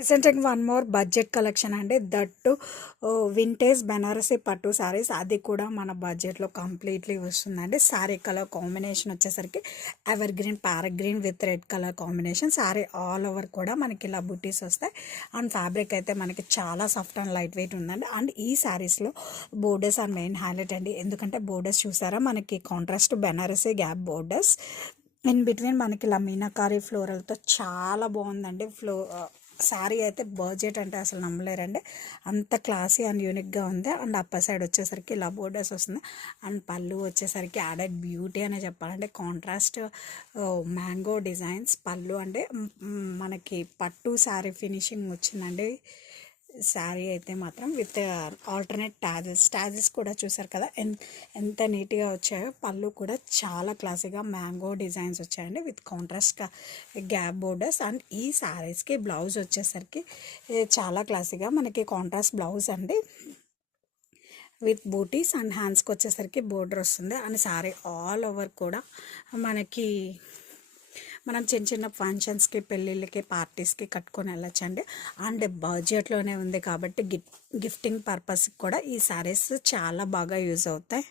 Presenting one more budget collection అండి. That vintage Banarasi పట్టు శారీస్, అది కూడా మన బడ్జెట్లో కంప్లీట్లీ వస్తుందండి. శారీ కలర్ కాంబినేషన్ వచ్చేసరికి ever green parrot green with red colour combination. Sari all over కూడా మనకి ఇలా బుటీస్ వస్తాయి. అండ్ ఫ్యాబ్రిక్ అయితే మనకి చాలా సాఫ్ట్ అండ్ లైట్ వెయిట్ ఉందండి. అండ్ ఈ శారీస్లో బోర్డర్స్ ఆర్ మెయిన్ హైలైట్ అండి. ఎందుకంటే బోర్డర్స్ చూసారా, మనకి contrast Banarasi gap borders in between మనకి ఇలా మీనాకారి ఫ్లోరల్తో చాలా బాగుందండి. శారీ అయితే బడ్జెట్ అంటే అసలు నమ్మలేరండి, అంత క్లాసీ అండ్ యూనిక్గా ఉంది. అండ్ అప్పర్ సైడ్ వచ్చేసరికి ఇలా బోర్డర్స్ వస్తుంది. అండ్ పళ్ళు వచ్చేసరికి యాడెడ్ బ్యూటీ అనే చెప్పాలంటే కాంట్రాస్ట్ మ్యాంగో డిజైన్స్ పళ్ళు అంటే మనకి పట్టు శారీ ఫినిషింగ్ వచ్చిందండి. శారీ అయితే మాత్రం విత్ ఆల్టర్నేట్ టాజెస్ కూడా చూసారు కదా ఎంత నీట్గా వచ్చాయో. పళ్ళు కూడా చాలా క్లాసీగా మ్యాంగో డిజైన్స్ వచ్చాయండి with contrast gap borders. And ఈ శారీస్కి బ్లౌజ్ వచ్చేసరికి చాలా క్లాసీగా మనకి కాంట్రాస్ట్ బ్లౌజ్ అండి విత్ బూటీస్. అండ్ హ్యాండ్స్కి వచ్చేసరికి బోర్డర్ వస్తుంది. అండ్ శారీ ఆల్ ఓవర్ కూడా మనకి మనం చిన్న చిన్న ఫంక్షన్స్కి పెళ్ళిళ్ళకి పార్టీస్కి కట్టుకొని వెళ్ళొచ్చండి. అండ్ బడ్జెట్లోనే ఉంది కాబట్టి గిఫ్టింగ్ పర్పస్కి కూడా ఈ శారీస్ చాలా బాగా యూజ్ అవుతాయి.